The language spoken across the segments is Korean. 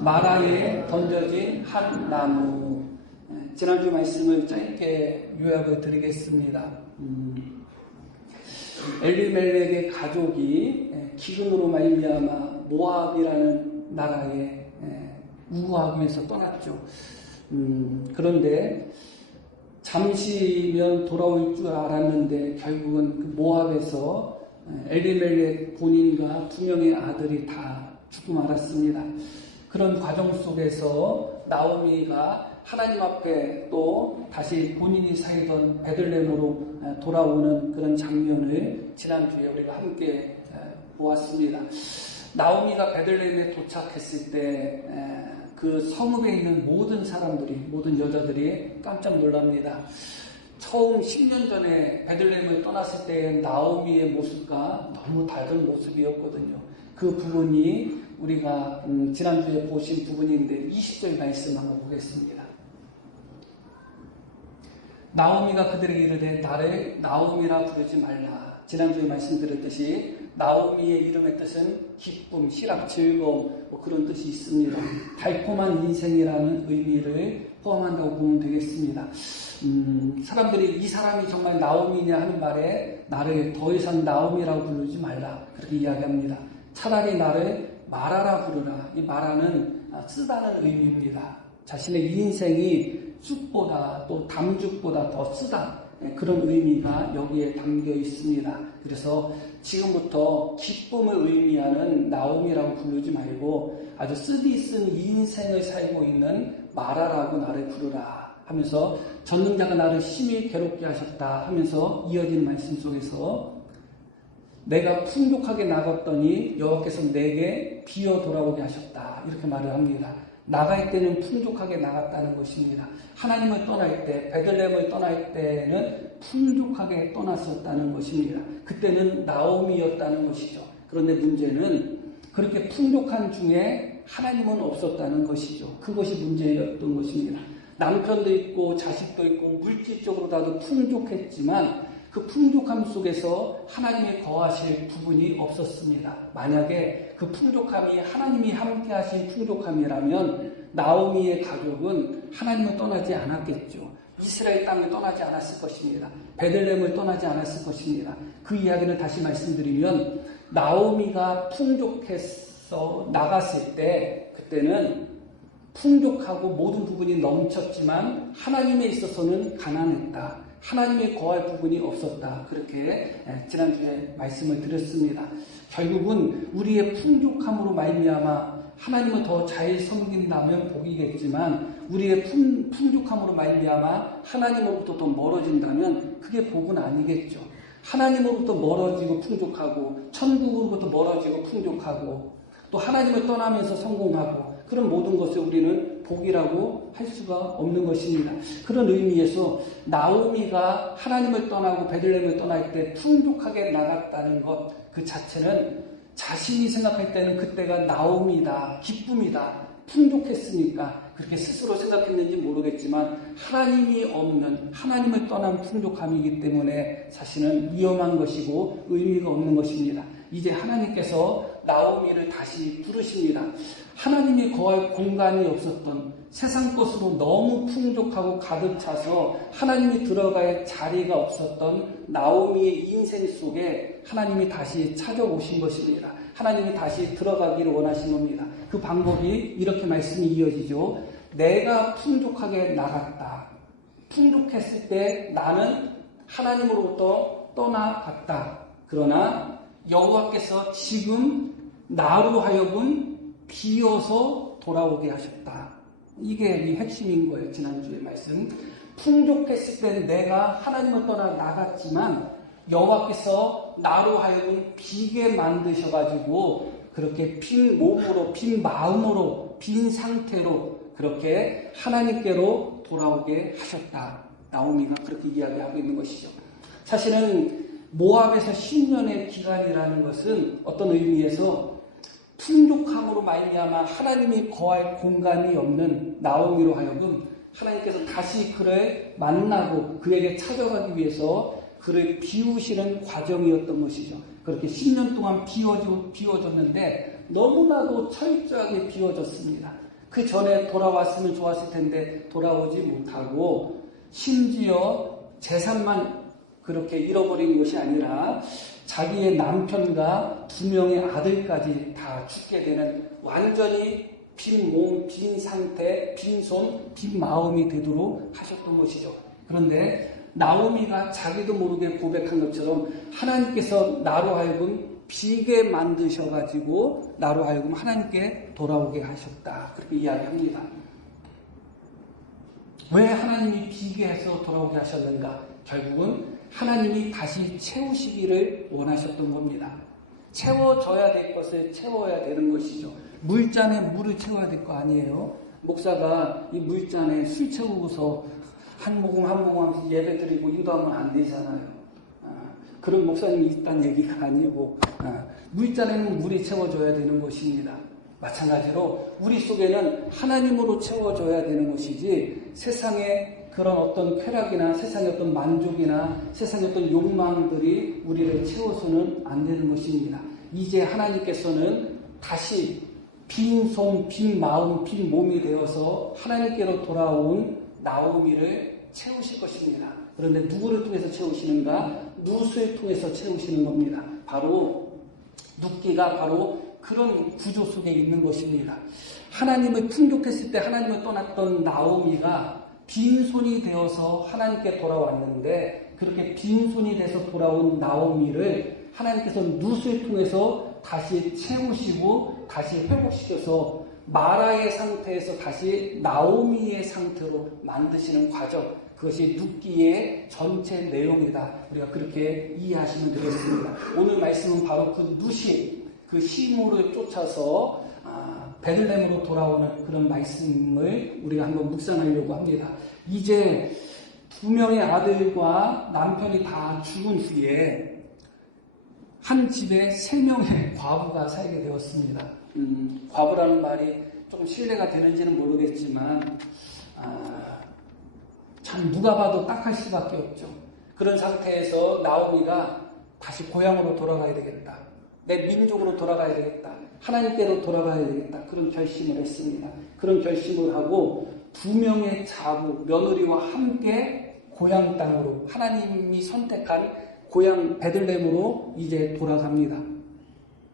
마라에 던져진 한 나무. 지난주 말씀을 짧게 요약을 드리겠습니다. 엘리멜렉의 가족이 기근으로 말미암아 모압이라는 나라에 우거하기 위해서 떠났죠. 그런데 잠시면 돌아올 줄 알았는데 결국은 그 모압에서 엘리멜렉 본인과 두 명의 아들이 다 죽고 말았습니다. 그런 과정 속에서 나오미가 하나님 앞에 또 다시 본인이 살던 베들레헴으로 돌아오는 그런 장면을 지난주에 우리가 함께 보았습니다. 나오미가 베들레헴에 도착했을 때 그 성읍에 있는 모든 사람들이, 모든 여자들이 깜짝 놀랍니다. 처음 10년 전에 베들레헴을 떠났을 때의 나오미의 모습과 너무 다른 모습이었거든요. 그 부분이 우리가 지난주에 보신 부분인데 20절 말씀 한번 보겠습니다. 나오미가 그들에게 이르되 나를 나오미라 부르지 말라. 지난주에 말씀드렸듯이 나오미의 이름의 뜻은 기쁨, 희락, 즐거움 그런 뜻이 있습니다. 달콤한 인생이라는 의미를 포함한다고 보면 되겠습니다. 사람들이 이 사람이 정말 나오미냐 하는 말에 나를 더 이상 나오미라고 부르지 말라 그렇게 이야기합니다. 차라리 나를 마라라 부르라. 이 마라는 쓰다는 의미입니다. 자신의 인생이 쑥보다 또 담죽보다 더 쓰다 그런 의미가 여기에 담겨 있습니다. 그래서 지금부터 기쁨을 의미하는 나오미라고 부르지 말고 아주 쓰디쓴 인생을 살고 있는 마라라고 나를 부르라 하면서 전능자가 나를 심히 괴롭게 하셨다 하면서 이어진 말씀 속에서 내가 풍족하게 나갔더니 여호와께서 내게 비어 돌아오게 하셨다 이렇게 말을 합니다. 나갈 때는 풍족하게 나갔다는 것입니다. 하나님을 떠날 때, 베들레헴을 떠날 때는 풍족하게 떠났었다는 것입니다. 그때는 나오미였다는 것이죠. 그런데 문제는 그렇게 풍족한 중에 하나님은 없었다는 것이죠. 그것이 문제였던 것입니다. 남편도 있고 자식도 있고 물질적으로라도 풍족했지만 그 풍족함 속에서 하나님이 거하실 부분이 없었습니다. 만약에 그 풍족함이 하나님이 함께 하신 풍족함이라면 나오미의 가족은 하나님을 떠나지 않았겠죠. 이스라엘 땅을 떠나지 않았을 것입니다. 베들레헴을 떠나지 않았을 것입니다. 그 이야기를 다시 말씀드리면 나오미가 풍족해서 나갔을 때 그때는 풍족하고 모든 부분이 넘쳤지만 하나님에 있어서는 가난했다. 하나님의 거할 부분이 없었다. 그렇게 지난주에 말씀을 드렸습니다. 결국은 우리의 풍족함으로 말미암아 하나님을 더 잘 섬긴다면 복이겠지만 우리의 풍족함으로 말미암아 하나님으로부터 더 멀어진다면 그게 복은 아니겠죠. 하나님으로부터 멀어지고 풍족하고 천국으로부터 멀어지고 풍족하고 또 하나님을 떠나면서 성공하고 그런 모든 것을 우리는 복이라고 할 수가 없는 것입니다. 그런 의미에서 나오미가 하나님을 떠나고 베들레헴을 떠날 때 풍족하게 나갔다는 것 그 자체는 자신이 생각할 때는 그때가 나오미다, 기쁨이다, 풍족했으니까 그렇게 스스로 생각했는지 모르겠지만 하나님이 없는 하나님을 떠난 풍족함이기 때문에 사실은 위험한 것이고 의미가 없는 것입니다. 이제 하나님께서 나오미를 다시 부르십니다. 하나님이 거할 공간이 없었던 세상 것으로 너무 풍족하고 가득 차서 하나님이 들어갈 자리가 없었던 나오미의 인생 속에 하나님이 다시 찾아오신 것입니다. 하나님이 다시 들어가기를 원하신 겁니다. 그 방법이 이렇게 말씀이 이어지죠. 내가 풍족하게 나갔다. 풍족했을 때 나는 하나님으로부터 떠나갔다. 그러나 여호와께서 지금 나로 하여금 비어서 돌아오게 하셨다. 이게 이 핵심인 거예요. 지난주에 말씀. 풍족했을 때 내가 하나님을 떠나 나갔지만 여호와께서 나로 하여금 비게 만드셔가지고 그렇게 빈 몸으로, 빈 마음으로, 빈 상태로 그렇게 하나님께로 돌아오게 하셨다. 나오미가 그렇게 이야기하고 있는 것이죠. 사실은 모압에서 10년의 기간이라는 것은 어떤 의미에서 풍족함으로 말미암아 하나님이 거할 공간이 없는 나오미로 하여금 하나님께서 다시 그를 만나고 그에게 찾아가기 위해서 그를 비우시는 과정이었던 것이죠. 그렇게 10년 동안 비워졌는데 너무나도 철저하게 비워졌습니다. 그 전에 돌아왔으면 좋았을 텐데 돌아오지 못하고 심지어 재산만 그렇게 잃어버린 것이 아니라 자기의 남편과 2명의 아들까지 다 죽게 되는 완전히 빈 몸, 빈 상태, 빈 손, 빈 마음이 되도록 하셨던 것이죠. 그런데 나오미가 자기도 모르게 고백한 것처럼 하나님께서 나로 하여금 비게 만드셔가지고 나로 하여금 하나님께 돌아오게 하셨다. 그렇게 이야기합니다. 왜 하나님이 비게 해서 돌아오게 하셨는가? 결국은 하나님이 다시 채우시기를 원하셨던 겁니다. 채워져야 될 것을 채워야 되는 것이죠. 물잔에 물을 채워야 될 거 아니에요. 목사가 이 물잔에 술 채우고서 한 모금 한 모금 하면서 예배 드리고 인도하면 안 되잖아요. 그런 목사님이 있다는 얘기가 아니고 물잔에는 물이 채워져야 되는 것입니다. 마찬가지로 우리 속에는 하나님으로 채워져야 되는 것이지 세상의 그런 어떤 쾌락이나 세상의 어떤 만족이나 세상의 어떤 욕망들이 우리를 채워서는 안 되는 것입니다. 이제 하나님께서는 다시 빈 손, 빈 마음, 빈 몸이 되어서 하나님께로 돌아온 나오미를 채우실 것입니다. 그런데 누구를 통해서 채우시는가? 룻을 통해서 채우시는 겁니다. 바로 룻기가 바로 그런 구조 속에 있는 것입니다. 하나님을 풍족했을 때 하나님을 떠났던 나오미가 빈손이 되어서 하나님께 돌아왔는데 그렇게 빈손이 돼서 돌아온 나오미를 하나님께서 룻을 통해서 다시 채우시고 다시 회복시켜서 마라의 상태에서 다시 나오미의 상태로 만드시는 과정, 그것이 룻기의 전체 내용이다. 우리가 그렇게 이해하시면 되겠습니다. 오늘 말씀은 바로 그 룻이 그 시므를 쫓아서 베들레헴으로 돌아오는 그런 말씀을 우리가 한번 묵상하려고 합니다. 이제 2명의 아들과 남편이 다 죽은 후에 한 집에 3명의 과부가 살게 되었습니다. 과부라는 말이 조금 신뢰가 되는지는 모르겠지만 참 누가 봐도 딱할 수밖에 없죠. 그런 상태에서 나오미가 다시 고향으로 돌아가야 되겠다. 내 민족으로 돌아가야 되겠다. 하나님께로 돌아가야 되겠다. 그런 결심을 했습니다. 그런 결심을 하고 2명의 자부, 며느리와 함께 고향 땅으로 하나님이 선택한 고향 베들레헴으로 이제 돌아갑니다.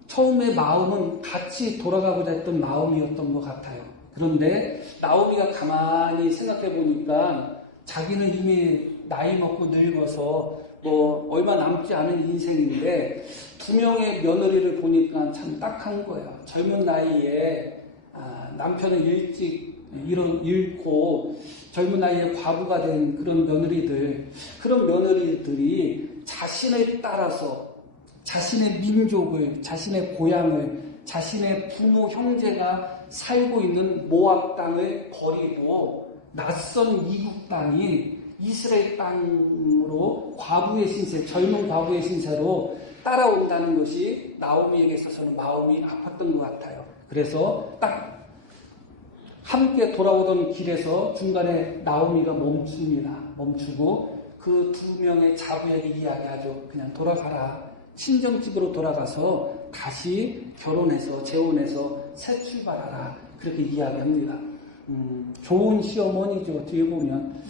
처음에 마음은 같이 돌아가고자 했던 마음이었던 것 같아요. 그런데 나오미가 가만히 생각해 보니까 자기는 이미 나이 먹고 늙어서 얼마 남지 않은 인생인데 2명의 며느리를 보니까 참 딱한 거예요. 젊은 나이에 남편을 일찍 잃고 젊은 나이에 과부가 된 그런 며느리들이 자신을 따라서 자신의 민족을, 자신의 고향을, 자신의 부모, 형제가 살고 있는 모압 땅을 버리고 낯선 이국 땅인 이스라엘 땅으로 과부의 신세, 젊은 과부의 신세로 따라온다는 것이 나오미에게 있어서는 마음이 아팠던 것 같아요. 그래서 딱 함께 돌아오던 길에서 중간에 나오미가 멈추고 그 2명의 자부에게 이야기하죠. 그냥 돌아가라. 친정집으로 돌아가서 다시 결혼해서 재혼해서 새 출발하라. 그렇게 이야기합니다. 좋은 시어머니죠. 뒤에 보면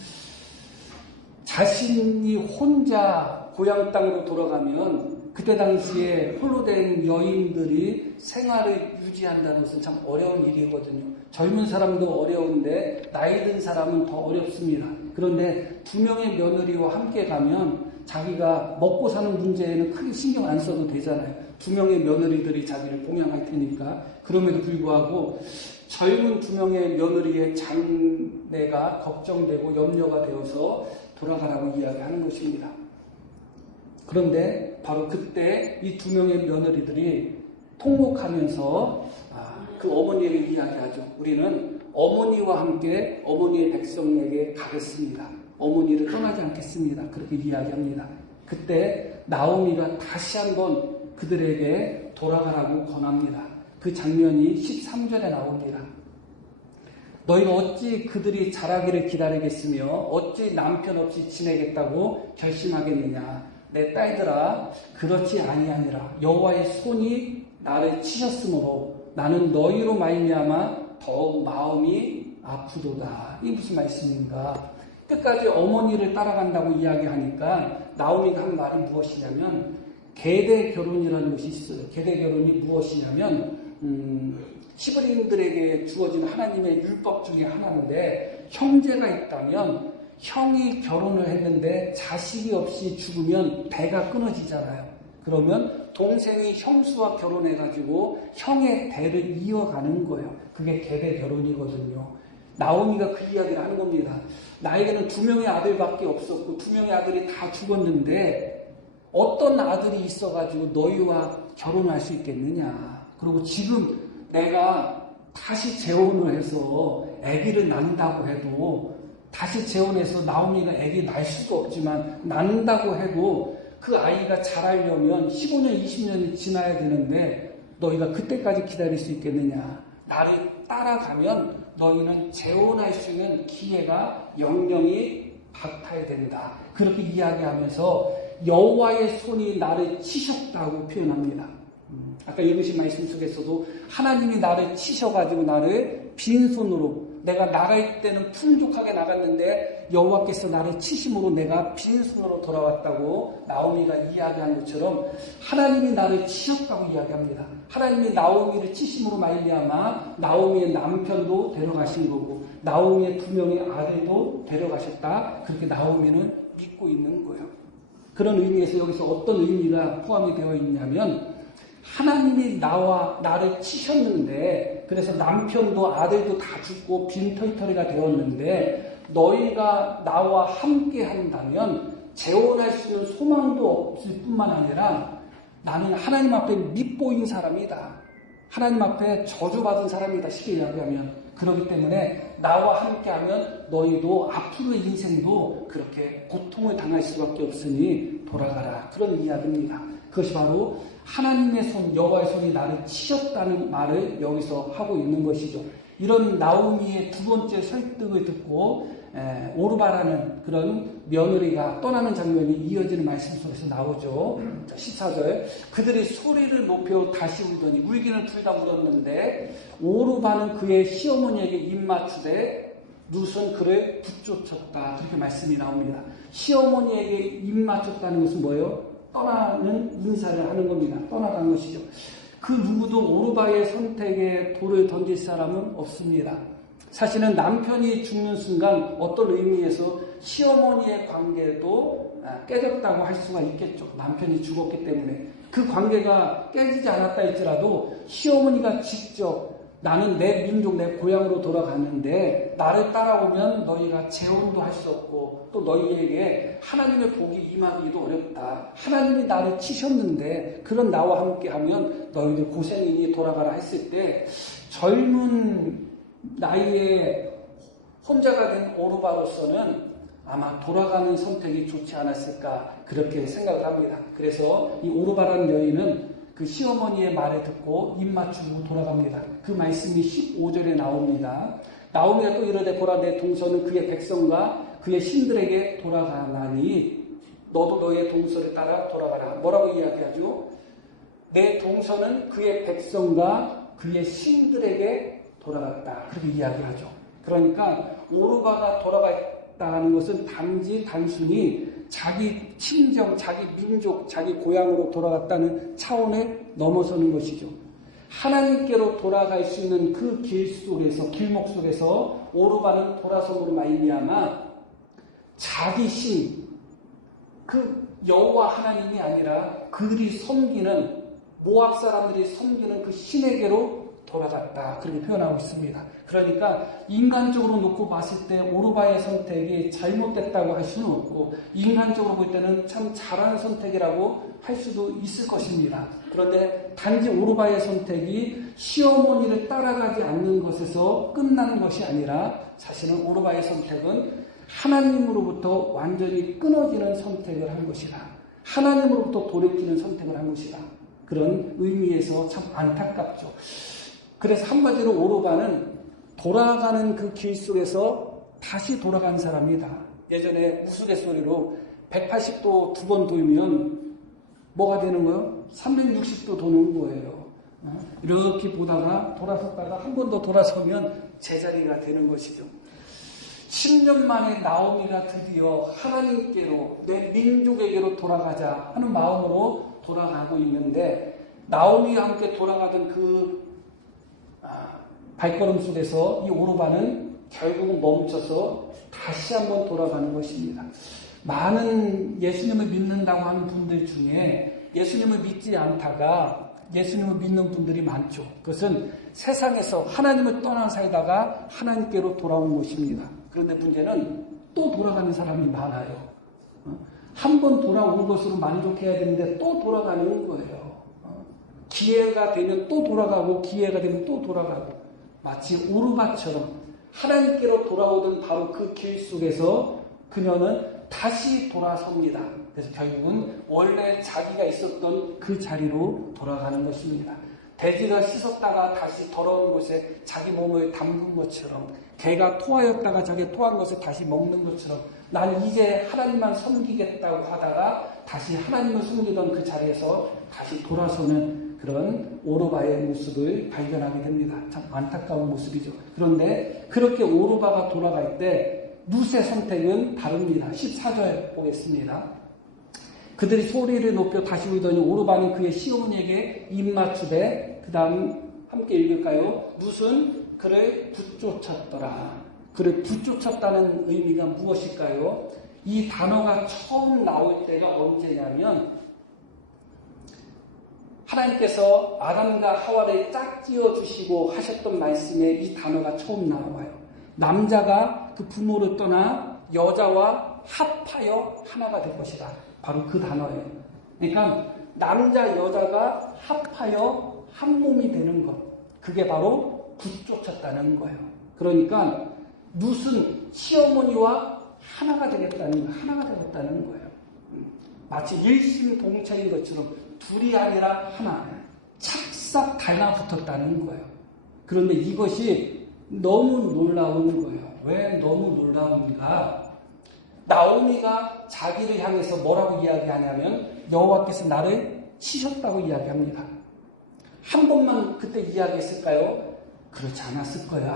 자신이 혼자 고향 땅으로 돌아가면 그때 당시에 홀로 된 여인들이 생활을 유지한다는 것은 참 어려운 일이거든요. 젊은 사람도 어려운데 나이 든 사람은 더 어렵습니다. 그런데 2명의 며느리와 함께 가면 자기가 먹고 사는 문제에는 크게 신경 안 써도 되잖아요. 2명의 며느리들이 자기를 봉양할 테니까. 그럼에도 불구하고 젊은 2명의 며느리의 장래가 걱정되고 염려가 되어서 돌아가라고 이야기하는 것입니다. 그런데 바로 그때 이 2명의 며느리들이 통곡하면서 그 어머니에게 이야기하죠. 우리는 어머니와 함께 어머니의 백성에게 가겠습니다. 어머니를 떠나지 않겠습니다. 그렇게 이야기합니다. 그때 나오미가 다시 한번 그들에게 돌아가라고 권합니다. 그 장면이 13절에 나옵니다. 너희가 어찌 그들이 자라기를 기다리겠으며 어찌 남편 없이 지내겠다고 결심하겠느냐. 내 딸들아 그렇지 아니하니라. 여호와의 손이 나를 치셨으므로 나는 너희로 말미암아 더욱 마음이 아프도다. 이 무슨 말씀인가? 끝까지 어머니를 따라간다고 이야기하니까 나오미가 한 말이 무엇이냐면 계대 결혼이라는 것이 있어요. 계대 결혼이 무엇이냐면 히브리인들에게 주어진 하나님의 율법 중에 하나인데 형제가 있다면 형이 결혼을 했는데 자식이 없이 죽으면 대가 끊어지잖아요. 그러면 동생이 형수와 결혼해가지고 형의 대를 이어가는 거예요. 그게 계대 결혼이거든요. 나오미가 그 이야기를 하는 겁니다. 나에게는 2명의 아들밖에 없었고 2명의 아들이 다 죽었는데 어떤 아들이 있어가지고 너희와 결혼할 수 있겠느냐. 그리고 지금 내가 다시 재혼을 해서 아기를 낳는다고 해도 다시 재혼해서 나오미가 아기 낳을 수도 없지만 낳는다고 해도 그 아이가 자라려면 15년, 20년이 지나야 되는데 너희가 그때까지 기다릴 수 있겠느냐. 나를 따라가면 너희는 재혼할 수 있는 기회가 영영이 박탈 된다. 그렇게 이야기하면서 여호와의 손이 나를 치셨다고 표현합니다. 아까 읽으신 말씀 속에서도 하나님이 나를 치셔가지고 나를 빈손으로 내가 나갈 때는 풍족하게 나갔는데 여호와께서 나를 치심으로 내가 빈손으로 돌아왔다고 나오미가 이야기한 것처럼 하나님이 나를 치셨다고 이야기합니다. 하나님이 나오미를 치심으로 말미암아 나오미의 남편도 데려가신 거고 나오미의 2명의 아들도 데려가셨다. 그렇게 나오미는 믿고 있는 거예요. 그런 의미에서 여기서 어떤 의미가 포함이 되어 있냐면 하나님이 나를 치셨는데 그래서 남편도 아들도 다 죽고 빈털터리가 되었는데 너희가 나와 함께 한다면 재혼할 수 있는 소망도 없을 뿐만 아니라 나는 하나님 앞에 밉보인 사람이다. 하나님 앞에 저주받은 사람이다. 쉽게 이야기하면. 그렇기 때문에 나와 함께하면 너희도 앞으로의 인생도 그렇게 고통을 당할 수밖에 없으니 돌아가라. 그런 이야기입니다. 그것이 바로 하나님의 손, 여호와의 손이 나를 치셨다는 말을 여기서 하고 있는 것이죠. 이런 나오미의 두 번째 설득을 듣고 오르바라는 그런 며느리가 떠나는 장면이 이어지는 말씀 속에서 나오죠. 14절 그들이 소리를 높여 다시 울더니 울기는 둘 다 울었는데 오르바는 그의 시어머니에게 입맞추되 룻은 그를 붙쫓았다. 그렇게 말씀이 나옵니다. 시어머니에게 입맞췄다는 것은 뭐예요? 떠나는 인사를 하는 겁니다. 떠나간 것이죠. 그 누구도 오르바의 선택에 돌을 던질 사람은 없습니다. 사실은 남편이 죽는 순간 어떤 의미에서 시어머니의 관계도 깨졌다고 할 수가 있겠죠. 남편이 죽었기 때문에. 그 관계가 깨지지 않았다 할지라도 시어머니가 직접 나는 내 민족, 내 고향으로 돌아갔는데 나를 따라오면 너희가 재혼도 할 수 없고 또 너희에게 하나님의 복이 임하기도 어렵다. 하나님이 나를 치셨는데 그런 나와 함께하면 너희들 고생이니 돌아가라 했을 때 젊은 나이에 혼자가 된 오르바로서는 아마 돌아가는 선택이 좋지 않았을까 그렇게 생각을 합니다. 그래서 이 오르바라는 여인은 그 시어머니의 말을 듣고 입 맞추고 돌아갑니다. 그 말씀이 15절에 나옵니다. 나오미가 또 이르되 보라 내 동서는 그의 백성과 그의 신들에게 돌아가나니 너도 너의 동서를 따라 돌아가라. 뭐라고 이야기하죠? 내 동서는 그의 백성과 그의 신들에게 돌아갔다. 그렇게 이야기하죠. 그러니까 오르바가 돌아갔다는 것은 단순히 자기 친정, 자기 민족, 자기 고향으로 돌아갔다는 차원에 넘어서는 것이죠. 하나님께로 돌아갈 수 있는 그 길 속에서, 길목 속에서 오르바는 돌아섬으로 말미암아 자기 신, 그 여호와 하나님이 아니라 그들이 섬기는 모압 사람들이 섬기는 그 신에게로 돌아갔다. 그렇게 표현하고 있습니다. 그러니까 인간적으로 놓고 봤을 때 오르바의 선택이 잘못됐다고 할 수는 없고 인간적으로 볼 때는 참 잘한 선택이라고 할 수도 있을 것입니다. 그런데 단지 오르바의 선택이 시어머니를 따라가지 않는 것에서 끝나는 것이 아니라 사실은 오르바의 선택은 하나님으로부터 완전히 끊어지는 선택을 한 것이다. 하나님으로부터 돌이키는 선택을 한 것이다. 그런 의미에서 참 안타깝죠. 그래서 한마디로 오르바는 돌아가는 그 길 속에서 다시 돌아간 사람이다. 예전에 우스갯소리로 180도 2번 돌면 뭐가 되는 거예요? 360도 도는 거예요. 이렇게 보다가 돌아섰다가 한 번 더 돌아서면 제자리가 되는 것이죠. 10년 만에 나오미가 드디어 하나님께로, 내 민족에게로 돌아가자 하는 마음으로 돌아가고 있는데, 나오미와 함께 돌아가던 그 발걸음 속에서 이 오르바는 결국은 멈춰서 다시 한번 돌아가는 것입니다. 많은 예수님을 믿는다고 하는 분들 중에 예수님을 믿지 않다가 예수님을 믿는 분들이 많죠. 그것은 세상에서 하나님을 떠난 사이다가 하나님께로 돌아온 것입니다. 그런데 문제는 또 돌아가는 사람이 많아요. 한 번 돌아온 것으로 만족해야 되는데 또 돌아가는 거예요. 기회가 되면 또 돌아가고 기회가 되면 또 돌아가고, 마치 오르바처럼 하나님께로 돌아오던 바로 그 길 속에서 그녀는 다시 돌아섭니다. 그래서 결국은 원래 자기가 있었던 그 자리로 돌아가는 것입니다. 돼지가 씻었다가 다시 더러운 곳에 자기 몸을 담근 것처럼, 개가 토하였다가 자기 토한 것을 다시 먹는 것처럼, 나는 이제 하나님만 섬기겠다고 하다가 다시 하나님을 섬기던 그 자리에서 다시 돌아서는 그런 오르바의 모습을 발견하게 됩니다. 참 안타까운 모습이죠. 그런데 그렇게 오르바가 돌아갈 때 룻의 선택은 다릅니다. 14절 보겠습니다. 그들이 소리를 높여 다시 울더니 오르바는 그의 시어머니에게 입맞추되, 그 다음 함께 읽을까요? 룻은 그를 붙쫓았더라. 그를 붙쫓았다는 의미가 무엇일까요? 이 단어가 처음 나올 때가 언제냐면, 하나님께서 아담과 하와를 짝지어 주시고 하셨던 말씀에 이 단어가 처음 나와요. 남자가 그 부모를 떠나 여자와 합하여 하나가 될 것이다. 바로 그 단어예요. 그러니까 남자 여자가 합하여 한 몸이 되는 것, 그게 바로 붙쫓았다는 거예요. 그러니까 룻은 시어머니와 하나가 되겠다는 거예요. 하나가 되었다는 거예요. 마치 일심동체인 것처럼 둘이 아니라 하나, 착싹 달라붙었다는 거예요. 그런데 이것이 너무 놀라운 거예요. 왜 너무 놀라운가? 나오미가 자기를 향해서 뭐라고 이야기하냐면, 여호와께서 나를 치셨다고 이야기합니다. 한 번만 그때 이야기했을까요? 그렇지 않았을 거예요.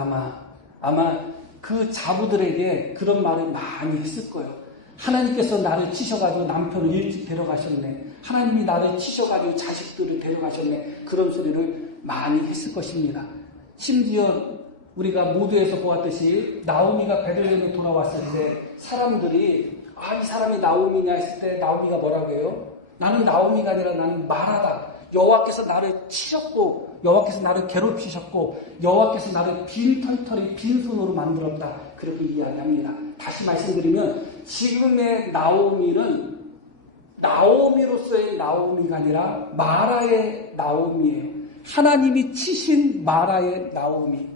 아마 그 자부들에게 그런 말을 많이 했을 거예요. 하나님께서 나를 치셔가지고 남편을 일찍 데려가셨네. 하나님이 나를 치셔가지고 자식들을 데려가셨네. 그런 소리를 많이 했을 것입니다. 심지어 우리가 모두에서 보았듯이 나오미가 베들레헴에 돌아왔을 때 사람들이 이 사람이 나오미냐 했을 때 나오미가 뭐라고 해요? 나는 나오미가 아니라 나는 마라다. 여호와께서 나를 치셨고 여호와께서 나를 괴롭히셨고 여호와께서 나를 빈털터리 빈손으로 만들었다. 그렇게 이야기합니다. 다시 말씀드리면 지금의 나오미는 나오미로서의 나오미가 아니라 마라의 나오미예요. 하나님이 치신 마라의 나오미.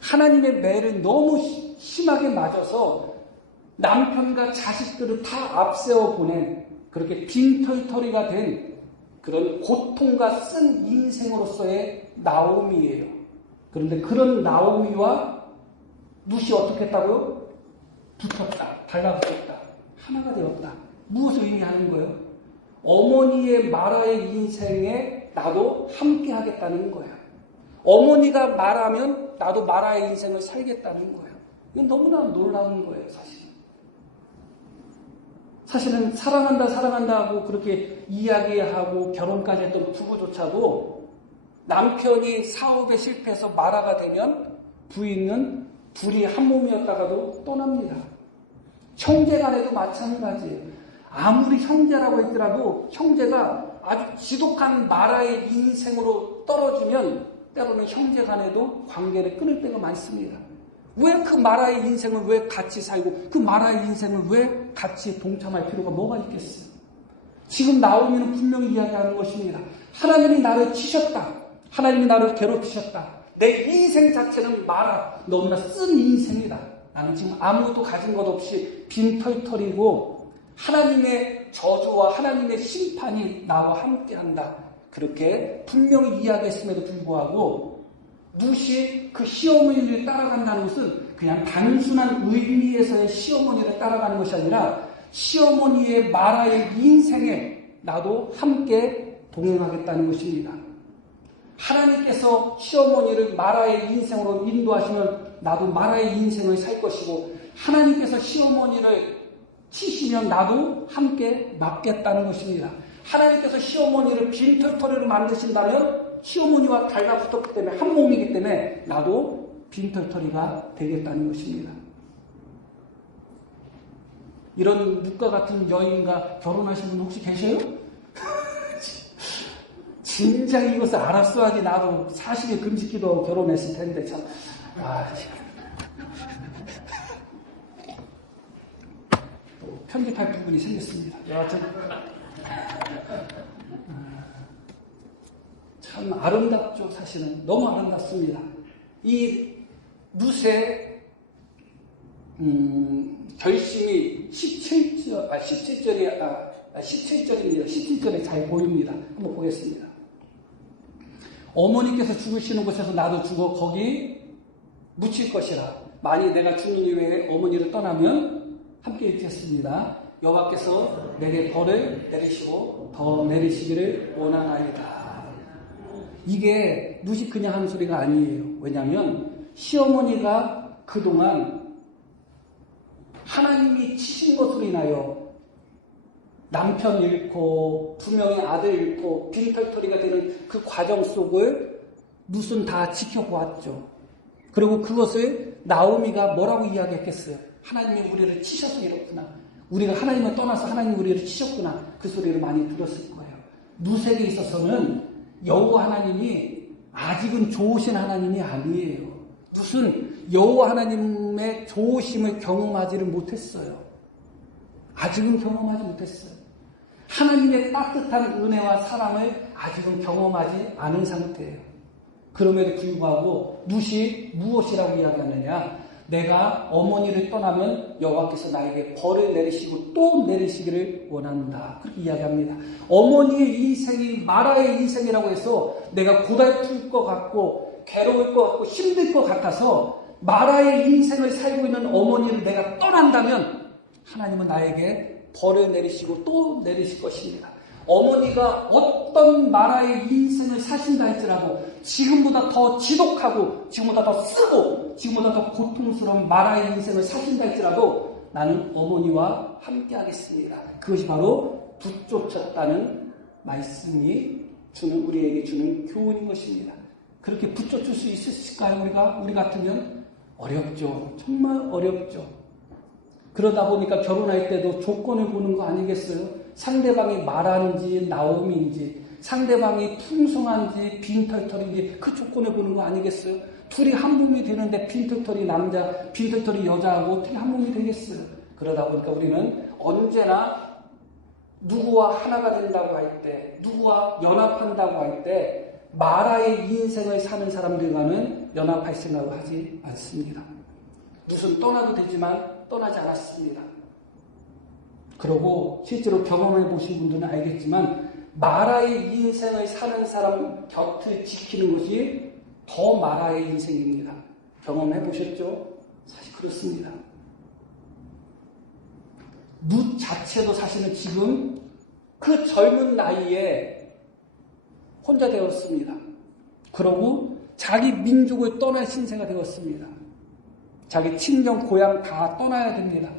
하나님의 매를 너무 심하게 맞아서 남편과 자식들을 다 앞세워 보낸, 그렇게 빈털터리가 된 그런 고통과 쓴 인생으로서의 나오미예요. 그런데 그런 나오미와 룻이 어떻게 했다고요? 붙었다, 달라붙었다, 하나가 되었다. 무엇을 의미하는 거예요? 어머니의 마라의 인생에 나도 함께 하겠다는 거예요. 어머니가 말하면 나도 마라의 인생을 살겠다는 거예요. 이건 너무나 놀라운 거예요, 사실은 사랑한다 하고 그렇게 이야기하고 결혼까지 했던 부부조차도 남편이 사업에 실패해서 마라가 되면 부인은 둘이 한 몸이었다가도 떠납니다. 형제간에도 마찬가지예요. 아무리 형제라고 했더라도 형제가 아주 지독한 마라의 인생으로 떨어지면 때로는 형제간에도 관계를 끊을 때가 많습니다. 왜 그 마라의 인생을 왜 같이 살고 그 마라의 인생을 왜 같이 동참할 필요가 뭐가 있겠어요? 지금 나오미는 분명히 이야기하는 것입니다. 하나님이 나를 치셨다. 하나님이 나를 괴롭히셨다. 내 인생 자체는 마라, 너무나 쓴 인생이다. 나는 지금 아무것도 가진 것 없이 빈털터리고 하나님의 저주와 하나님의 심판이 나와 함께한다. 그렇게 분명히 이야기했음에도 불구하고 룻이 그 시어머니를 따라간다는 것은 그냥 단순한 의미에서의 시어머니를 따라가는 것이 아니라 시어머니의 마라의 인생에 나도 함께 동행하겠다는 것입니다. 하나님께서 시어머니를 마라의 인생으로 인도하시면 나도 마라의 인생을 살 것이고, 하나님께서 시어머니를 치시면 나도 함께 맞겠다는 것입니다. 하나님께서 시어머니를 빈털터리로 만드신다면 시어머니와 달라붙었기 때문에 한 몸이기 때문에 나도 빈털터리가 되겠다는 것입니다. 이런 묵과 같은 여인과 결혼하신 분 혹시 계셔요? 진작 이것을 알았어야지 나도 40일 금식기도 결혼했을 텐데 참. 또 편집할 부분이 생겼습니다. 여하튼 참 아름답죠. 사실은 너무 아름답습니다. 이 룻의 결심이 17절에 잘 보입니다. 한번 보겠습니다. 어머니께서 죽으시는 곳에서 나도 죽어 거기 묻힐 것이라. 만일 내가 죽는 이후에 어머니를 떠나면 함께 읽겠습니다. 여호와께서 내게 벌을 내리시고 더 내리시기를 원하나이다. 이게 룻이 그냥 하는 소리가 아니에요. 왜냐하면 시어머니가 그동안 하나님이 치신 것으로 인하여 남편 잃고 두 명의 아들 잃고 빈털터리가 되는 그 과정 속을 룻은 다 지켜보았죠. 그리고 그것을 나오미가 뭐라고 이야기했겠어요? 하나님이 우리를 치셔서 이렇구나. 우리가 하나님을 떠나서 하나님이 우리를 치셨구나. 그 소리를 많이 들었을 거예요. 룻에게 있어서는 여호와 하나님이 아직은 좋으신 하나님이 아니에요. 룻은 여호와 하나님의 좋으심을 경험하지를 못했어요. 아직은 경험하지 못했어요. 하나님의 따뜻한 은혜와 사랑을 아직은 경험하지 않은 상태예요. 그럼에도 불구하고 룻이 무엇이라고 이야기하느냐? 내가 어머니를 떠나면 여호와께서 나에게 벌을 내리시고 또 내리시기를 원한다. 그렇게 이야기합니다. 어머니의 인생이 마라의 인생이라고 해서 내가 고달플 것 같고 괴로울 것 같고 힘들 것 같아서 마라의 인생을 살고 있는 어머니를 내가 떠난다면 하나님은 나에게 벌을 내리시고 또 내리실 것입니다. 어머니가 어떤 마라의 인생을 사신다 할지라도 지금보다 더 지독하고 지금보다 더 쓰고 지금보다 더 고통스러운 마라의 인생을 사신다 할지라도 나는 어머니와 함께 하겠습니다. 그것이 바로 붙쫓았다는 말씀이 우리에게 주는 교훈인 것입니다. 그렇게 붙여줄 수 있을까요? 우리 같으면 어렵죠. 정말 어렵죠. 그러다 보니까 결혼할 때도 조건을 보는 거 아니겠어요? 상대방이 말하는지 나옴인지 상대방이 풍성한지 빈털털인지 그 조건을 보는 거 아니겠어요? 둘이 한 몸이 되는데 빈털털이 남자, 빈털털이 여자하고 어떻게 한 몸이 되겠어요? 그러다 보니까 우리는 언제나 누구와 하나가 된다고 할 때, 누구와 연합한다고 할 때 마라의 인생을 사는 사람들과는 연합할 생각을 하지 않습니다. 무슨 떠나도 되지만 떠나지 않았습니다. 그리고 실제로 경험해 보신 분들은 알겠지만 마라의 인생을 사는 사람 곁을 지키는 것이 더 마라의 인생입니다. 경험해 보셨죠? 사실 그렇습니다. 룻 자체도 사실은 지금 그 젊은 나이에 혼자 되었습니다. 그러고 자기 민족을 떠날 신세가 되었습니다. 자기 친정 고향 다 떠나야 됩니다.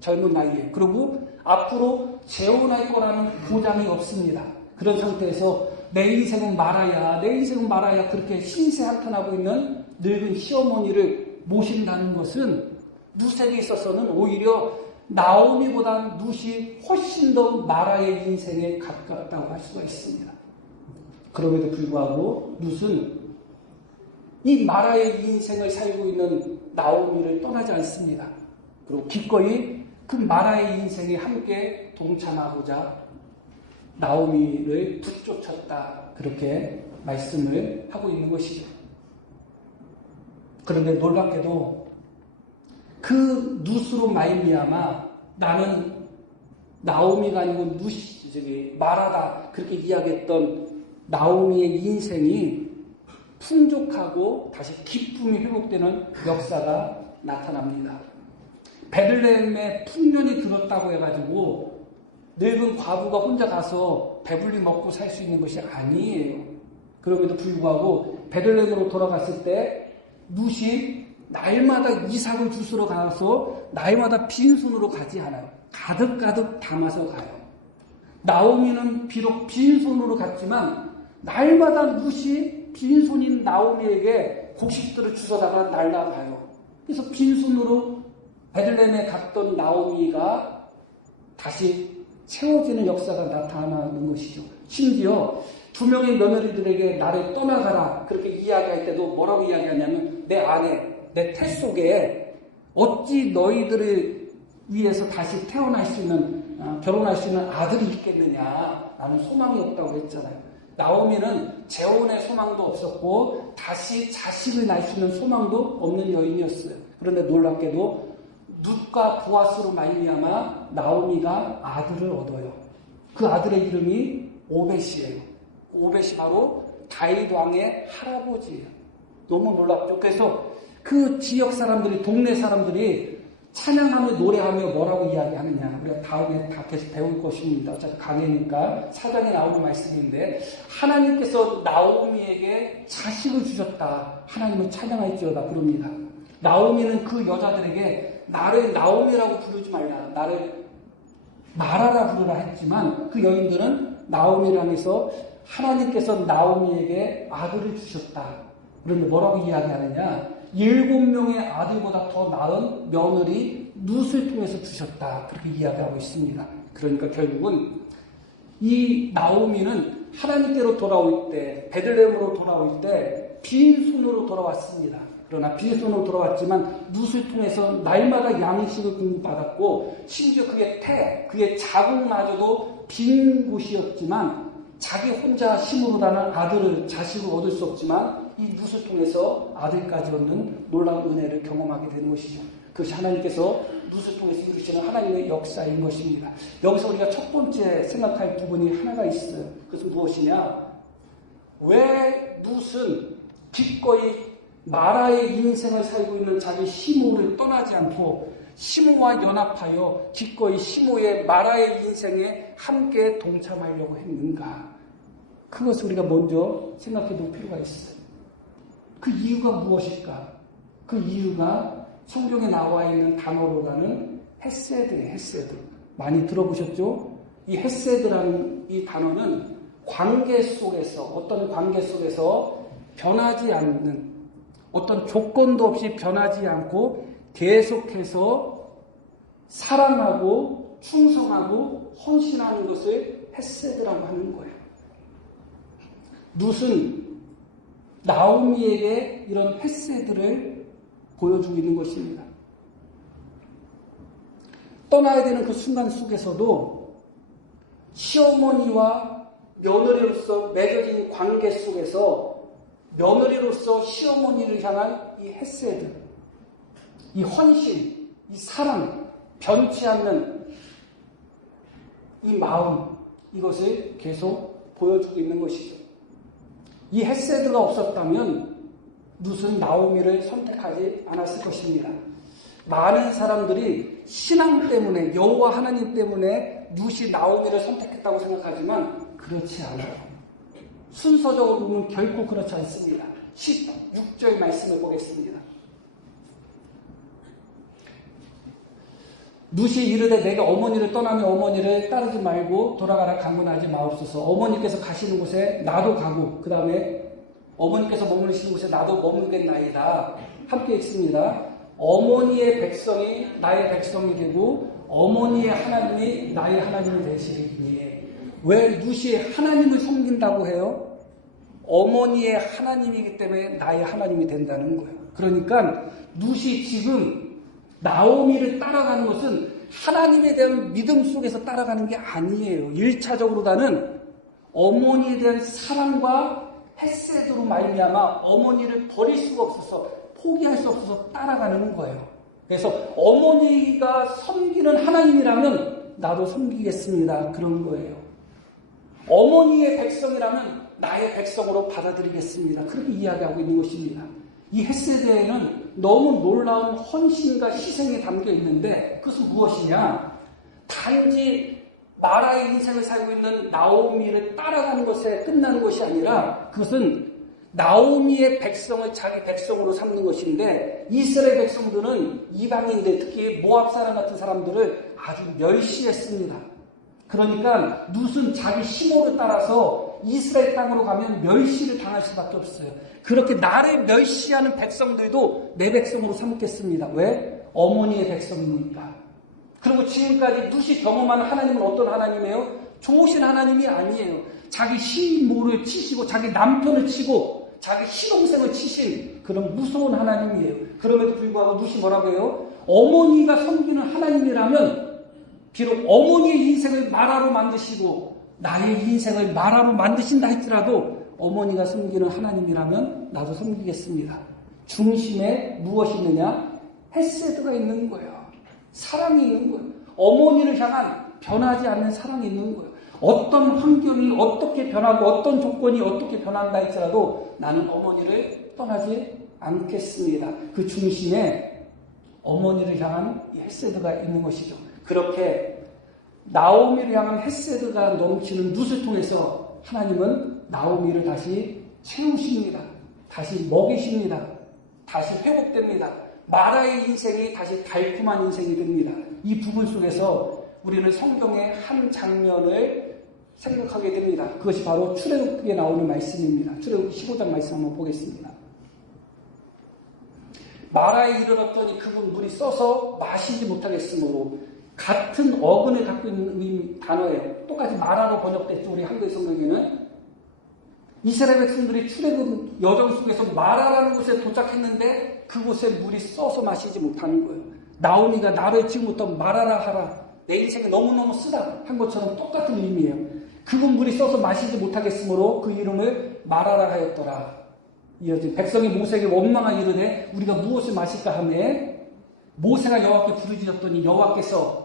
젊은 나이에. 그리고 앞으로 재혼할 거라는 보장이 없습니다. 그런 상태에서 내 인생은 말아야 그렇게 신세한탄하고 있는 늙은 시어머니를 모신다는 것은 룻에게 있어서는 오히려 나오미보다 룻이 훨씬 더 마라의 인생에 가깝다고 할 수가 있습니다. 그럼에도 불구하고 룻은 이 마라의 인생을 살고 있는 나오미를 떠나지 않습니다. 그리고 기꺼이 그 마라의 인생에 함께 동참하고자 나오미를 붙쫓았다. 그렇게 말씀을 하고 있는 것이죠. 그런데 놀랍게도 그 룻으로 말미암아 나는 나오미가 아니고 마라다 그렇게 이야기했던 나오미의 인생이 풍족하고 다시 기쁨이 회복되는 역사가 나타납니다. 베들레헴에 풍년이 들었다고 해가지고 늙은 과부가 혼자 가서 배불리 먹고 살 수 있는 것이 아니에요. 그럼에도 불구하고 베들레헴으로 돌아갔을 때 룻이 날마다 이삭을 주스러 가서 날마다 빈손으로 가지 않아요. 가득가득 담아서 가요. 나오미는 비록 빈손으로 갔지만 날마다 룻이 빈손인 나오미에게 곡식들을 주워다가 날라가요. 그래서 빈손으로 베들레헴에 갔던 나오미가 다시 채워지는 역사가 나타나는 것이죠. 심지어 두 명의 며느리들에게 나를 떠나가라 그렇게 이야기할 때도 뭐라고 이야기하냐면 내 안에 내 태 속에 어찌 너희들을 위해서 다시 태어날 수 있는 결혼할 수 있는 아들이 있겠느냐 라는 소망이 없다고 했잖아요. 나오미는 재혼의 소망도 없었고 다시 자식을 낳을 수 있는 소망도 없는 여인이었어요. 그런데 놀랍게도 룻과 보아스로 말미암아 나오미가 아들을 얻어요. 그 아들의 이름이 오벳이에요. 오벳이 바로 다윗 왕의 할아버지예요. 너무 놀랍죠. 그래서 그 지역 사람들이 동네 사람들이 찬양하며 노래하며 뭐라고 이야기하느냐. 우리가 다음에 다 계속 배울 것입니다. 어차피 강해니까 사장에 나오는 말씀인데 하나님께서 나오미에게 자식을 주셨다. 하나님을 찬양할지어다 그럽니다. 나오미는 그 여자들에게 나를 나오미라고 부르지 말라. 나를 마라라 부르라 했지만 그 여인들은 나오미를 향해서 하나님께서 나오미에게 아들을 주셨다. 그런데 뭐라고 이야기하느냐. 7명의 아들보다 더 나은 며느리 룻을 통해서 주셨다. 그렇게 이야기하고 있습니다. 그러니까 결국은 이 나오미는 하나님께로 돌아올 때 베들레헴으로 돌아올 때 빈손으로 돌아왔습니다. 그러나 빈손으로 돌아왔지만 룻을 통해서 날마다 양식을 공급받았고 심지어 그의 자궁마저도 빈 곳이었지만 자기 혼자 힘으로 나는 자식을 얻을 수 없지만 이 룻을 통해서 아들까지 얻는 놀라운 은혜를 경험하게 되는 것이죠. 그것이 하나님께서 룻을 통해서 이루시는 하나님의 역사인 것입니다. 여기서 우리가 첫 번째 생각할 부분이 하나가 있어요. 그것은 무엇이냐? 왜 룻은 기꺼이 마라의 인생을 살고 있는 자기 시므를 떠나지 않고 시므와 연합하여 기꺼이 시므의 마라의 인생에 함께 동참하려고 했는가? 그것을 우리가 먼저 생각해 볼 필요가 있어요. 그 이유가 무엇일까? 그 이유가 성경에 나와 있는 단어로라는 헤세드예요. 헤세드. 많이 들어보셨죠? 이 헤세드라는 이 단어는 관계 속에서 어떤 관계 속에서 변하지 않는 어떤 조건도 없이 변하지 않고 계속해서 사랑하고 충성하고 헌신하는 것을 헤세드라고 하는 거예요. 룻은 나오미에게 이런 헤세드를 보여주고 있는 것입니다. 떠나야 되는 그 순간 속에서도 시어머니와 며느리로서 맺어진 관계 속에서 며느리로서 시어머니를 향한 이 헤세드, 이 헌신, 이 사랑, 변치 않는 이 마음, 이것을 계속 보여주고 있는 것이죠. 이 헤세드가 없었다면 룻은 나오미를 선택하지 않았을 것입니다. 많은 사람들이 신앙 때문에 여호와 하나님 때문에 룻이 나오미를 선택했다고 생각하지만 그렇지 않아요. 순서적으로 보면 결코 그렇지 않습니다. 16절 말씀을 보겠습니다. 룻이 이르되 내가 어머니를 떠나면 어머니를 따르지 말고 돌아가라 강권하지 마옵소서. 어머니께서 가시는 곳에 나도 가고 그 다음에 어머니께서 머무르시는 곳에 나도 머물겠나이다. 함께 읽습니다. 어머니의 백성이 나의 백성이 되고 어머니의 하나님이 나의 하나님이 되시리니. 왜 룻이 하나님을 섬긴다고 해요? 어머니의 하나님이기 때문에 나의 하나님이 된다는 거예요. 그러니까 룻이 지금 나오미를 따라가는 것은 하나님에 대한 믿음 속에서 따라가는 게 아니에요. 1차적으로 나는 어머니에 대한 사랑과 헤세드로 말미암아 어머니를 버릴 수가 없어서 포기할 수 없어서 따라가는 거예요. 그래서 어머니가 섬기는 하나님이라면 나도 섬기겠습니다. 그런 거예요. 어머니의 백성이라면 나의 백성으로 받아들이겠습니다. 그렇게 이야기하고 있는 것입니다. 이 헤세드에는 너무 놀라운 헌신과 희생이 담겨 있는데 그것은 무엇이냐? 단지 마라의 인생을 살고 있는 나오미를 따라가는 것에 끝나는 것이 아니라 그것은 나오미의 백성을 자기 백성으로 삼는 것인데 이스라엘 백성들은 이방인들 특히 모압 사람 같은 사람들을 아주 멸시했습니다. 그러니까 룻은 자기 시모를 따라서 이스라엘 땅으로 가면 멸시를 당할 수밖에 없어요. 그렇게 나를 멸시하는 백성들도 내 백성으로 삼겠습니다. 왜? 어머니의 백성이니까. 그리고 지금까지 룻이 경험하는 하나님은 어떤 하나님이에요? 좋으신 하나님이 아니에요. 자기 시모를 치시고 자기 남편을 치고 자기 시동생을 치신 그런 무서운 하나님이에요. 그럼에도 불구하고 룻이 뭐라고 해요? 어머니가 섬기는 하나님이라면 비록 어머니의 인생을 마라로 만드시고 나의 인생을 마라로 만드신다 할지라도 어머니가 섬기는 하나님이라면 나도 섬기겠습니다. 중심에 무엇이 있느냐? 헤세드가 있는 거예요. 사랑이 있는 거예요. 어머니를 향한 변하지 않는 사랑이 있는 거예요. 어떤 환경이 어떻게 변하고 어떤 조건이 어떻게 변한다 할지라도 나는 어머니를 떠나지 않겠습니다. 그 중심에 어머니를 향한 헤세드가 있는 것이죠. 그렇게 나오미를 향한 헤세드가 넘치는 룻을 통해서 하나님은 나오미를 다시 채우십니다. 다시 먹이십니다. 다시 회복됩니다. 마라의 인생이 다시 달콤한 인생이 됩니다. 이 부분 속에서 우리는 성경의 한 장면을 생각하게 됩니다. 그것이 바로 출애굽기에 나오는 말씀입니다. 출애굽기 15장 말씀 한번 보겠습니다. 마라에 이르렀더니 그분 물이 써서 마시지 못하겠으므로 같은 어근을 갖고 있는 단어예요. 똑같이 마라로 번역됐죠. 우리 한글 성경에는. 이스라엘 백성들이 출애굽 여정 속에서 마라라는 곳에 도착했는데 그곳에 물이 써서 마시지 못하는 거예요. 나오미가 나를 지금부터 마라라 하라. 내 인생이 너무너무 쓰다 한 것처럼 똑같은 의미예요. 그분 물이 써서 마시지 못하겠으므로 그 이름을 마라라 하였더라. 이어진 백성이 모세에게 원망하 이르되 우리가 무엇을 마실까 하매 모세가 여호와께 부르짖었더니 여호와께서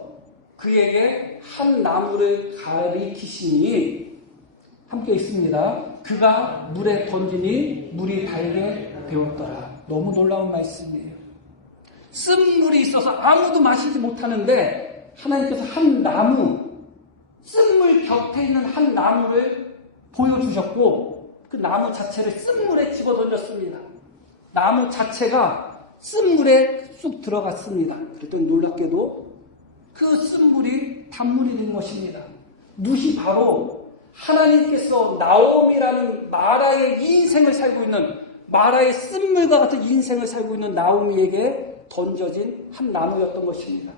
그에게 한 나무를 가리키시니 함께 있습니다. 그가 물에 던지니 물이 달게 되었더라. 너무 놀라운 말씀이에요. 쓴물이 있어서 아무도 마시지 못하는데 하나님께서 한 나무, 쓴물 곁에 있는 한 나무를 보여주셨고 그 나무 자체를 쓴물에 집어 던졌습니다. 나무 자체가 쓴물에 쑥 들어갔습니다. 그랬더니 놀랍게도 그 쓴물이 단물이 된 것입니다. 룻이 바로 하나님께서 나오미라는 마라의 인생을 살고 있는 마라의 쓴물과 같은 인생을 살고 있는 나오미에게 던져진 한 나무였던 것입니다.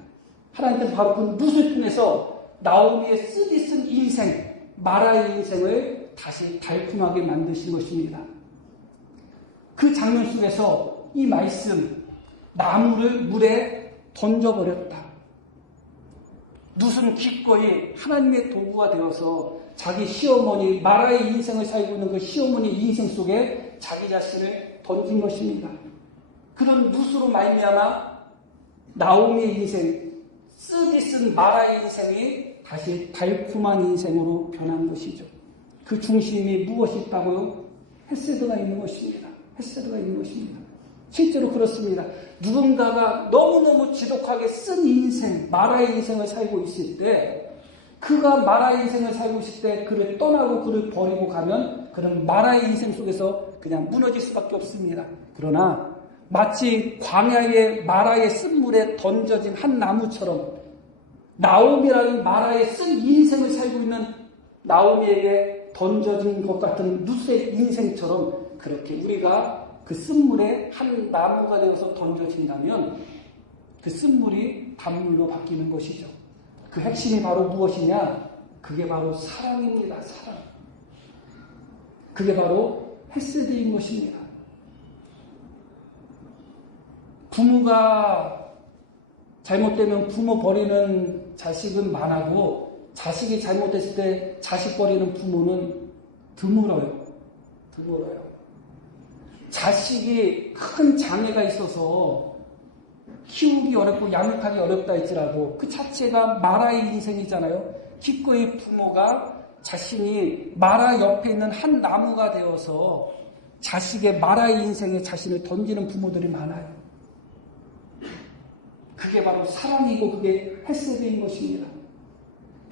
하나님께서 바로 그 룻을 통해서 나오미의 쓰디쓴 인생, 마라의 인생을 다시 달콤하게 만드신 것입니다. 그 장면 속에서 이 말씀, 나무를 물에 던져버렸다. 룻은 기꺼이 하나님의 도구가 되어서 자기 시어머니, 마라의 인생을 살고 있는 그 시어머니 인생 속에 자기 자신을 던진 것입니다. 그런 룻으로 말미암아 나오미의 인생, 쓰디쓴 마라의 인생이 다시 달콤한 인생으로 변한 것이죠. 그 중심이 무엇이 있다고요? 헤세드가 있는 것입니다. 헤세드가 있는 것입니다. 실제로 그렇습니다. 누군가가 너무너무 지독하게 쓴 인생, 마라의 인생을 살고 있을 때 그가 마라의 인생을 살고 있을 때 그를 떠나고 그를 버리고 가면 그는 마라의 인생 속에서 그냥 무너질 수밖에 없습니다. 그러나 마치 광야의 마라의 쓴물에 던져진 한 나무처럼 나오미라는 마라의 쓴 인생을 살고 있는 나오미에게 던져진 것 같은 룻의 인생처럼 그렇게 우리가 그 쓴물에 한 나무가 되어서 던져진다면 그 쓴물이 단물로 바뀌는 것이죠. 그 핵심이 바로 무엇이냐? 그게 바로 사랑입니다. 사랑. 그게 바로 헤세드인 것입니다. 부모가 잘못되면 부모 버리는 자식은 많아도 자식이 잘못됐을 때 자식 버리는 부모는 드물어요. 드물어요. 자식이 큰 장애가 있어서 키우기 어렵고 양육하기 어렵다 할지라도 그 자체가 마라의 인생이잖아요. 기꺼이 부모가 자신이 마라 옆에 있는 한 나무가 되어서 자식의 마라의 인생에 자신을 던지는 부모들이 많아요. 그게 바로 사랑이고 그게 헤세드인 것입니다.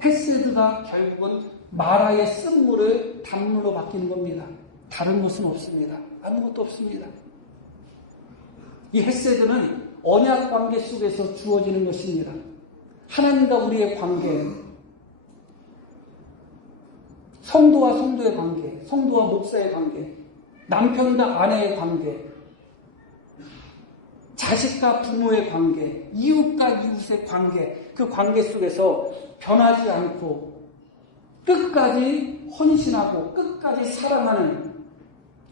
헤세드가 결국은 마라의 쓴물을 단물로 바뀌는 겁니다. 다른 것은 없습니다. 아무것도 없습니다. 이 헤세드는 언약 관계 속에서 주어지는 것입니다. 하나님과 우리의 관계, 성도와 성도의 관계, 성도와 목사의 관계, 남편과 아내의 관계, 자식과 부모의 관계, 이웃과 이웃의 관계, 그 관계 속에서 변하지 않고 끝까지 헌신하고 끝까지 사랑하는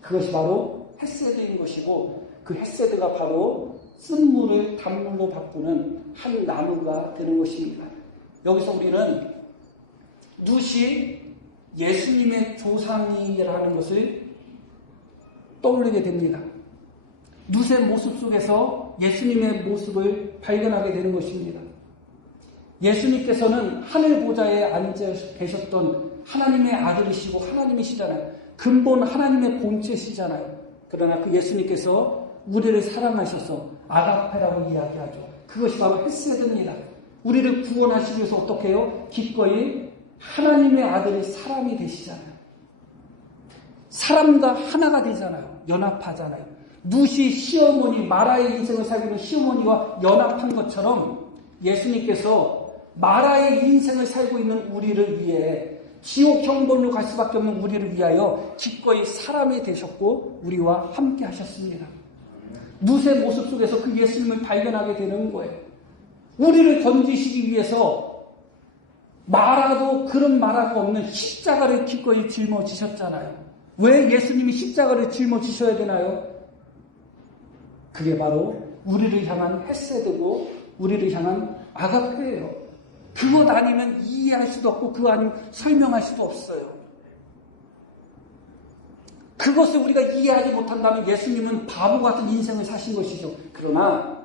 그것이 바로 헤세드인 것이고, 그 헤세드가 바로 쓴물을 단물로 바꾸는 한 나무가 되는 것입니다. 여기서 우리는 룻이 예수님의 조상이라는 것을 떠올리게 됩니다. 룻의 모습 속에서 예수님의 모습을 발견하게 되는 것입니다. 예수님께서는 하늘 보좌에 앉아 계셨던 하나님의 아들이시고 하나님이시잖아요. 근본 하나님의 본체시잖아요. 그러나 그 예수님께서 우리를 사랑하셔서 아가페라고 이야기하죠. 그것이 바로 헤세드입니다. 우리를 구원하시기 위해서 어떻게 해요? 기꺼이 하나님의 아들이 사람이 되시잖아요. 사람과 하나가 되잖아요. 연합하잖아요. 룻이 시어머니, 마라의 인생을 살고 있는 시어머니와 연합한 것처럼 예수님께서 마라의 인생을 살고 있는 우리를 위해, 지옥 형벌로 갈 수밖에 없는 우리를 위하여 기꺼이 사람이 되셨고 우리와 함께 하셨습니다. 룻의 모습 속에서 그 예수님을 발견하게 되는 거예요. 우리를 건지시기 위해서 마라도 그런 마라가 없는 십자가를 기꺼이 짊어지셨잖아요. 왜 예수님이 십자가를 짊어지셔야 되나요? 그게 바로 우리를 향한 헤세드고 우리를 향한 아가페예요. 그것 아니면 이해할 수도 없고 그거 아니면 설명할 수도 없어요. 그것을 우리가 이해하지 못한다면 예수님은 바보 같은 인생을 사신 것이죠. 그러나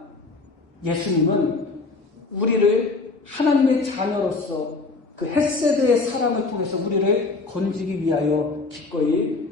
예수님은 우리를 하나님의 자녀로서 그 헤세드의 사랑을 통해서 우리를 건지기 위하여 기꺼이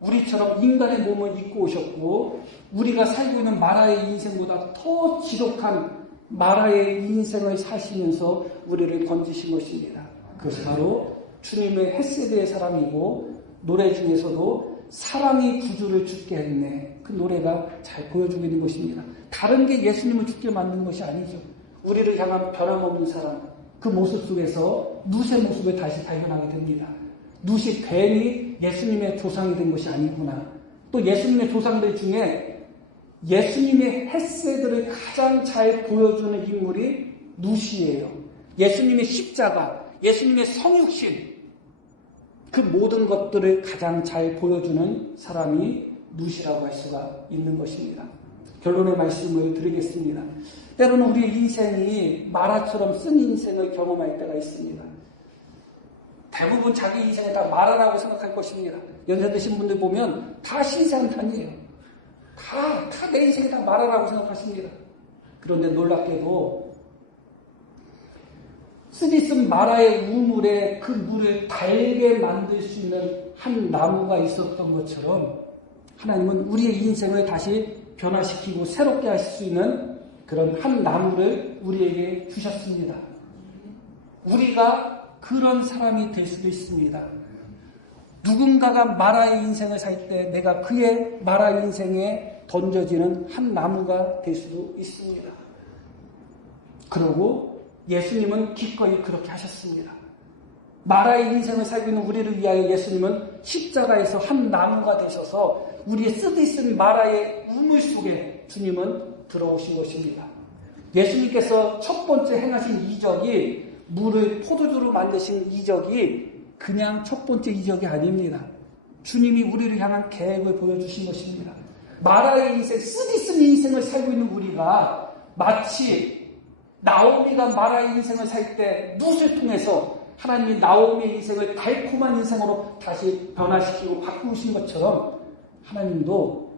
우리처럼 인간의 몸을 입고 오셨고, 우리가 살고 있는 마라의 인생보다 더 지독한 마라의 인생을 사시면서 우리를 건지신 것입니다. 그것이 바로 주님의 헤세드의 사랑이고, 노래 중에서도 사랑이 구주를 죽게 했네, 그 노래가 잘 보여주고 있는 것입니다. 다른 게 예수님을 죽게 만든 것이 아니죠. 우리를 향한 변함없는 사랑, 그 모습 속에서 룻의 모습을 다시 발견하게 됩니다. 룻이 괜히 예수님의 조상이 된 것이 아니구나. 또 예수님의 조상들 중에 예수님의 헤세드를 가장 잘 보여주는 인물이 룻이에요. 예수님의 십자가, 예수님의 성육신, 그 모든 것들을 가장 잘 보여주는 사람이 룻이라고 할 수가 있는 것입니다. 결론의 말씀을 드리겠습니다. 때로는 우리의 인생이 마라처럼 쓴 인생을 경험할 때가 있습니다. 대부분 자기 인생에 다 마라라고 생각할 것입니다. 연세 드신 분들 보면 다 신세한탄이에요. 다 내 인생에 다 마라라고 생각하십니다. 그런데 놀랍게도 쓰디쓴 마라의 우물에 그 물을 달게 만들 수 있는 한 나무가 있었던 것처럼 하나님은 우리의 인생을 다시 변화시키고 새롭게 하실 수 있는 그런 한 나무를 우리에게 주셨습니다. 우리가 그런 사람이 될 수도 있습니다. 누군가가 마라의 인생을 살 때 내가 그의 마라 인생에 던져지는 한 나무가 될 수도 있습니다. 그러고 예수님은 기꺼이 그렇게 하셨습니다. 마라의 인생을 살고 있는 우리를 위하여 예수님은 십자가에서 한 나무가 되셔서 우리의 쓰디쓴 마라의 우물 속에 주님은 들어오신 것입니다. 예수님께서 첫 번째 행하신 이적이, 물을 포도주로 만드신 이적이 그냥 첫 번째 이적이 아닙니다. 주님이 우리를 향한 계획을 보여주신 것입니다. 마라의 인생, 쓰디쓴 인생을 살고 있는 우리가 마치 나오미가 마라의 인생을 살 때 룻을 통해서 하나님이 나오미의 인생을 달콤한 인생으로 다시 변화시키고 바꾸신 것처럼 하나님도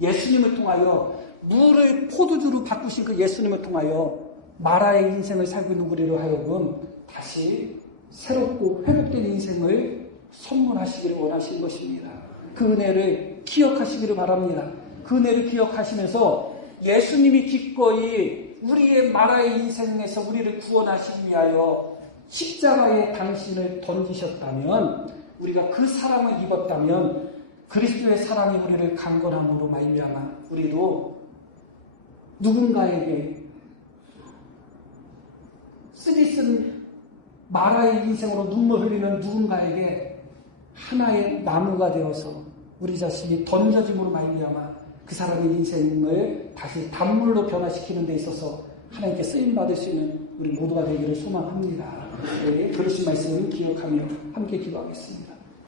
예수님을 통하여 물을 포도주로 바꾸신 그 예수님을 통하여 마라의 인생을 살고 있는 우리로 하여금 다시 새롭고 회복된 인생을 선물하시기를 원하신 것입니다. 그 은혜를 기억하시기를 바랍니다. 그 은혜를 기억하시면서 예수님이 기꺼이 우리의 마라의 인생에서 우리를 구원하시기 위하여 십자가에 당신을 던지셨다면, 우리가 그 사랑을 입었다면 그리스도의 사랑이 우리를 강건함으로 말미암아 우리도 누군가에게 쓰디쓴 마라의 인생으로 눈물 흘리는 누군가에게 하나의 나무가 되어서 우리 자신이 던져짐으로 말미암아 그 사람의 인생을 다시 단물로 변화시키는 데 있어서 하나님께 쓰임받을 수 있는 우리 모두가 되기를 소망합니다. 네, 그러신 말씀을 기억하며 함께 기도하겠습니다.